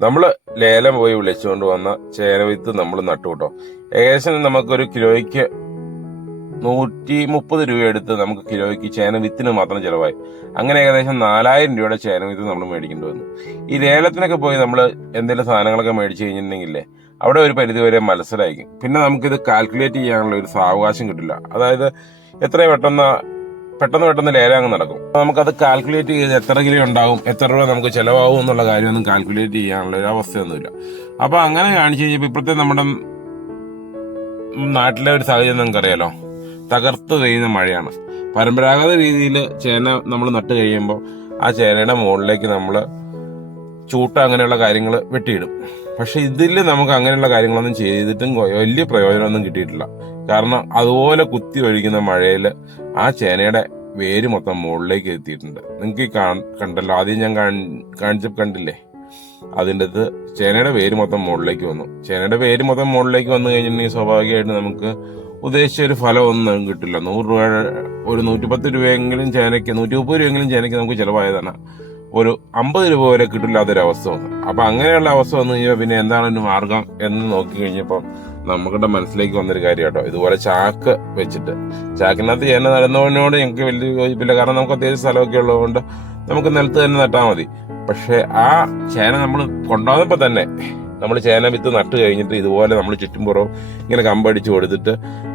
നമ്മൾ ലേലം പോയി വിളിച്ചുകൊണ്ട് വന്ന ചേനവിത്ത് നമ്മൾ നട്ടു കേട്ടോ. ഏകദേശം നമുക്കൊരു കിലോയ്ക്ക് നൂറ്റി മുപ്പത് രൂപ എടുത്ത് നമുക്ക് കിലോയ്ക്ക് ചേനവിത്തിന് മാത്രം ചിലവായി. അങ്ങനെ ഏകദേശം നാലായിരം രൂപയുടെ ചേന വിത്ത് നമ്മൾ മേടിക്കേണ്ടി വന്നു. ഈ ലേലത്തിനൊക്കെ പോയി നമ്മൾ എന്തെങ്കിലും സാധനങ്ങളൊക്കെ മേടിച്ചു കഴിഞ്ഞിട്ടുണ്ടെങ്കിലേ അവിടെ ഒരു പരിധി വരെ മനസ്സിലായിരിക്കും പിന്നെ നമുക്കിത് കാൽക്കുലേറ്റ് ചെയ്യാനുള്ള ഒരു സാവകാശം കിട്ടില്ല. അതായത് എത്ര പെട്ടെന്ന് പെട്ടെന്ന് പെട്ടെന്ന് ലേലം അങ്ങ് നടക്കും. നമുക്കത് കാൽക്കുലേറ്റ് ചെയ്ത് എത്ര കിലോ ഉണ്ടാവും എത്ര രൂപ നമുക്ക് ചിലവാകും എന്നുള്ള കാര്യമൊന്നും കാൽക്കുലേറ്റ് ചെയ്യാനുള്ള ഒരു അവസ്ഥയൊന്നുമില്ല. അപ്പൊ അങ്ങനെ കാണിച്ചു കഴിഞ്ഞപ്പോൾ ഇപ്പോഴത്തെ നമ്മുടെ നാട്ടിലെ ഒരു സാഹചര്യം നിങ്ങൾക്കറിയാലോ. തകർത്ത് പെയ്യുന്ന മഴയാണ്. പരമ്പരാഗത രീതിയിൽ ചേന നമ്മൾ നട്ട് കഴിയുമ്പോൾ ആ ചേനയുടെ മുകളിലേക്ക് നമ്മൾ ചൂട്ട അങ്ങനെയുള്ള കാര്യങ്ങൾ വെട്ടിയിടും. പക്ഷെ ഇതിൽ നമുക്ക് അങ്ങനെയുള്ള കാര്യങ്ങളൊന്നും ചെയ്തിട്ടും വലിയ പ്രയോജനമൊന്നും കിട്ടിയിട്ടില്ല. കാരണം അതുപോലെ കുത്തി ഒഴിക്കുന്ന മഴയിൽ ആ ചേനയുടെ വേര് മൊത്തം മുകളിലേക്ക് എത്തിയിട്ടുണ്ട്. നിങ്ങൾക്ക് കണ്ടല്ലോ ആദ്യം ഞാൻ കാണിച്ച കണ്ടില്ലേ? അതിന്റെ അത് ചേനയുടെ വേര് മൊത്തം മുകളിലേക്ക് വന്നു. ചേനയുടെ വേര് മൊത്തം മുകളിലേക്ക് വന്നു കഴിഞ്ഞിട്ടുണ്ടെങ്കിൽ സ്വാഭാവികമായിട്ട് നമുക്ക് ഉദ്ദേശിച്ച ഒരു ഫലമൊന്നും കിട്ടില്ല. നൂറ് രൂപ ഒരു നൂറ്റിപ്പത്ത് രൂപയെങ്കിലും ചേനയ്ക്ക് നൂറ്റി മുപ്പത് രൂപയെങ്കിലും ചേനയ്ക്ക് നമുക്ക് ചിലവായതാണ്. ഒരു അമ്പത് രൂപ വരെ കിട്ടില്ലാത്തൊരവസ്ഥ വന്നു. അപ്പൊ അങ്ങനെയുള്ള അവസ്ഥ വന്നു കഴിഞ്ഞാൽ പിന്നെ എന്താണ് മാർഗം എന്ന് നോക്കി കഴിഞ്ഞപ്പോൾ നമ്മുടെ മനസ്സിലേക്ക് വന്നൊരു കാര്യം കേട്ടോ. ഇതുപോലെ ചാക്ക് വെച്ചിട്ട്. ചാക്കിനകത്ത് ചേന നടന്നതിനോട് ഞങ്ങൾക്ക് വലിയ യോജിപ്പില്ല. കാരണം നമുക്ക് അത്യാവശ്യം സ്ഥലമൊക്കെ ഉള്ളതുകൊണ്ട് നമുക്ക് നിലത്ത് തന്നെ നട്ടാൽ മതി. പക്ഷെ ആ ചേന നമ്മൾ കൊണ്ടുവന്നപ്പോൾ തന്നെ നമ്മൾ ചേന വിത്ത് നട്ട് കഴിഞ്ഞിട്ട് ഇതുപോലെ നമ്മൾ ചുറ്റുംപുറവും ഇങ്ങനെ കമ്പടിച്ച് കൊടുത്തിട്ട്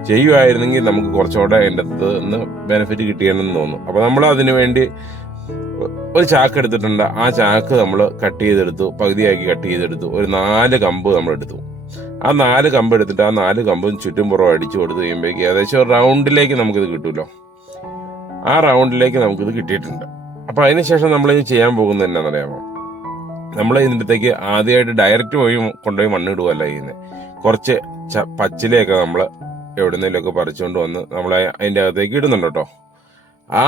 ചെയ്യുമായിരുന്നെങ്കിൽ നമുക്ക് കുറച്ചുകൂടെ അതിന്റെ അടുത്ത് നിന്ന് ബെനിഫിറ്റ് കിട്ടിയെന്ന് തോന്നുന്നു അപ്പോൾ നമ്മൾ അതിനു വേണ്ടി ഒരു ചാക്ക് എടുത്തിട്ടുണ്ട്. ആ ചാക്ക് നമ്മൾ കട്ട് ചെയ്തെടുത്തു പകുതിയാക്കി കട്ട് ചെയ്തെടുത്തു. ഒരു നാല് കമ്പ് നമ്മൾ എടുത്തു ആ നാല് കമ്പ് എടുത്തിട്ട് ആ നാല് കമ്പും ചുറ്റുംപുറം അടിച്ചു കൊടുത്തു കഴിയുമ്പോഴേക്ക് ഏകദേശം റൗണ്ടിലേക്ക് നമുക്കിത് കിട്ടുമല്ലോ ആ റൗണ്ടിലേക്ക് നമുക്കിത് കിട്ടിയിട്ടുണ്ട്. അപ്പൊ അതിനുശേഷം നമ്മൾ ഇത് ചെയ്യാൻ പോകുന്നത് എന്നാണെന്നറിയാമോ? നമ്മൾ ഇതിന്റെത്തേക്ക് ആദ്യമായിട്ട് ഡയറക്റ്റ് പോയി കൊണ്ടുപോയി മണ്ണ് ഇടുകയല്ല ചെയ്യുന്നത്. കുറച്ച് പച്ചിലയൊക്കെ നമ്മൾ എവിടുന്നേലൊക്കെ പറിച്ചുകൊണ്ട് വന്ന് നമ്മൾ അതിന്റെ അകത്തേക്ക് ഇടുന്നുണ്ട് കേട്ടോ. ആ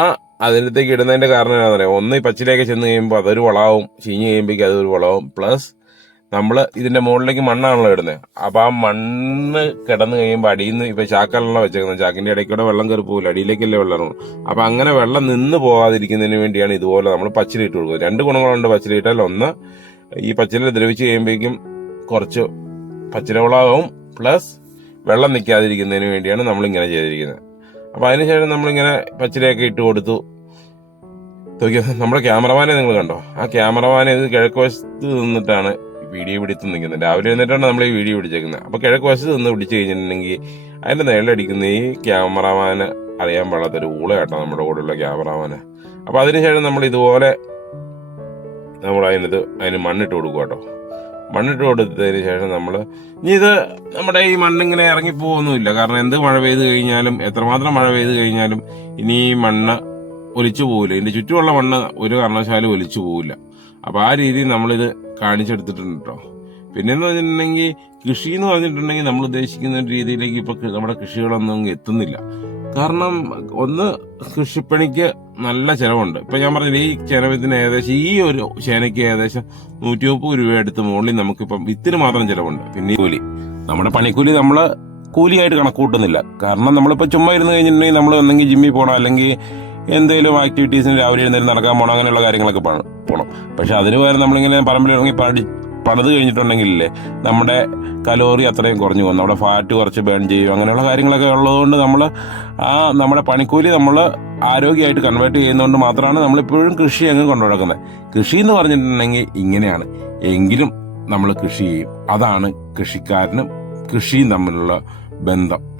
അതിനകത്തേക്ക് ഇടുന്നതിന്റെ കാരണം എന്താണെന്ന് പറയാം ഒന്ന് ഈ പച്ചിലേക്ക് ചെന്ന് കഴിയുമ്പോൾ അതൊരു വളമാവും ചീഞ്ഞ് കഴിയുമ്പോഴേക്കും അതൊരു വളമാവും പ്ലസ് നമ്മൾ ഇതിന്റെ മുകളിലേക്ക് മണ്ണാണല്ലോ ഇടുന്നത് അപ്പോൾ ആ മണ്ണ് കിടന്നു കഴിയുമ്പോൾ അടിയിൽ നിന്ന് ഇപ്പൊ ചാക്കാണല്ലോ വെച്ചേക്കുന്നത്. ചാക്കിന്റെ ഇടയ്ക്കൂടെ വെള്ളം കയറി പോകില്ല അടിയിലേക്കല്ലേ വെള്ളം ഇറങ്ങും. അപ്പൊ അങ്ങനെ വെള്ളം നിന്ന് പോകാതിരിക്കുന്നതിന് വേണ്ടിയാണ് ഇതുപോലെ നമ്മൾ പച്ചിലിട്ട് കൊടുക്കുന്നത്. രണ്ട് ഗുണങ്ങളുണ്ട് പച്ചിലിട്ടാൽ ഒന്ന് ഈ പച്ചില ദ്രവിച്ച് കഴിയുമ്പോഴേക്കും കുറച്ച് പച്ചില വളമാവും പ്ലസ് വെള്ളം നിൽക്കാതിരിക്കുന്നതിന് വേണ്ടിയാണ് നമ്മൾ ഇങ്ങനെ ചെയ്തിരിക്കുന്നത്. അപ്പൊ അതിനുശേഷം നമ്മളിങ്ങനെ പച്ചിലയൊക്കെ ഇട്ട് കൊടുത്തു. നമ്മുടെ ക്യാമറമാനെ നിങ്ങൾ കണ്ടോ? ആ ക്യാമറമാനെ ഇത് കിഴക്ക് വശത്ത് നിന്നിട്ടാണ് വീഡിയോ പിടിച്ച് നിൽക്കുന്നത്. രാവിലെ വന്നിട്ടാണ് നമ്മൾ ഈ വീഡിയോ പിടിച്ചേക്കുന്നത്. അപ്പൊ കിഴക്ക് വശത്ത് നിന്ന് പിടിച്ചു കഴിഞ്ഞിട്ടുണ്ടെങ്കിൽ അതിന്റെ നിഴലടിക്കുന്ന ഈ ക്യാമറമാന് അറിയാൻ പാടാത്തൊരു ഊള കേട്ടോ നമ്മുടെ കൂടെയുള്ള ക്യാമറമാന്. അപ്പൊ അതിനുശേഷം നമ്മൾ ഇതുപോലെ നമ്മൾ അതിനത് അതിന് മണ്ണിട്ട് കൊടുക്കുക കേട്ടോ. മണ്ണിട്ട് കൊടുത്തതിന് ശേഷം നമ്മൾ ഇനി ഇത് നമ്മുടെ ഈ മണ്ണിങ്ങനെ ഇറങ്ങിപ്പോകൊന്നുമില്ല. കാരണം എന്ത് മഴ പെയ്ത് കഴിഞ്ഞാലും എത്രമാത്രം മഴ പെയ്ത് കഴിഞ്ഞാലും ഇനി ഈ മണ്ണ് ഒലിച്ചു പോകില്ല ഇതിന്റെ ചുറ്റുമുള്ള മണ്ണ് ഒരു കാരണവശാലും ഒലിച്ചു പോകില്ല അപ്പൊ ആ രീതിയിൽ നമ്മളിത് കാണിച്ചെടുത്തിട്ടുണ്ട് കേട്ടോ പിന്നെന്ന് പറഞ്ഞിട്ടുണ്ടെങ്കിൽ കൃഷി എന്ന് പറഞ്ഞിട്ടുണ്ടെങ്കിൽ നമ്മൾ ഉദ്ദേശിക്കുന്ന രീതിയിലേക്ക് ഇപ്പൊ നമ്മുടെ കൃഷികളൊന്നും എത്തുന്നില്ല. കാരണം ഒന്ന് കൃഷിപ്പണിക്ക് നല്ല ചെലവുണ്ട്. ഇപ്പൊ ഞാൻ പറഞ്ഞില്ല ഈ ചെലവത്തിന് ഏകദേശം ഈ ഒരു ചേനയ്ക്ക് ഏകദേശം നൂറ്റി മുപ്പത് രൂപ എടുത്ത് മുകളിൽ നമുക്കിപ്പം വിത്തിന് മാത്രം ചെലവുണ്ട്. പിന്നെ കൂലി. നമ്മുടെ പണിക്കൂലി നമ്മൾ കൂലിയായിട്ട് കണക്കൂട്ടുന്നില്ല കാരണം നമ്മളിപ്പോ ചുമ്മാ ഇരുന്ന് കഴിഞ്ഞിട്ടുണ്ടെങ്കിൽ നമ്മൾ ഒന്നെങ്കിൽ ജിമ്മിൽ പോകണം അല്ലെങ്കിൽ എന്തെങ്കിലും ആക്ടിവിറ്റീസിന് രാവിലെ എഴുന്നേറ്റ് നടക്കാൻ പോകണം അങ്ങനെയുള്ള കാര്യങ്ങളൊക്കെ പോകണം പക്ഷെ അതിന് പകരം നമ്മളിങ്ങനെ പറമ്പിൽ ഇറങ്ങി പടി പണിത് കഴിഞ്ഞിട്ടുണ്ടെങ്കിലേ നമ്മുടെ കലോറി അത്രയും കുറഞ്ഞു പോകും. നമ്മുടെ ഫാറ്റ് കുറച്ച് ബേൺ ചെയ്യും അങ്ങനെയുള്ള കാര്യങ്ങളൊക്കെ ഉള്ളതുകൊണ്ട് നമ്മൾ ആ നമ്മുടെ പണിക്കൂലി നമ്മൾ ആരോഗ്യമായിട്ട് കൺവേർട്ട് ചെയ്യുന്നതുകൊണ്ട് മാത്രമാണ് നമ്മളിപ്പോഴും കൃഷി അങ്ങ് കൊണ്ടു നടക്കുന്നത്. കൃഷി എന്ന് പറഞ്ഞിട്ടുണ്ടെങ്കിൽ ഇങ്ങനെയാണ്. എങ്കിലും നമ്മൾ കൃഷി ചെയ്യും. അതാണ് കൃഷിക്കാരനും കൃഷിയും തമ്മിലുള്ള ബന്ധം.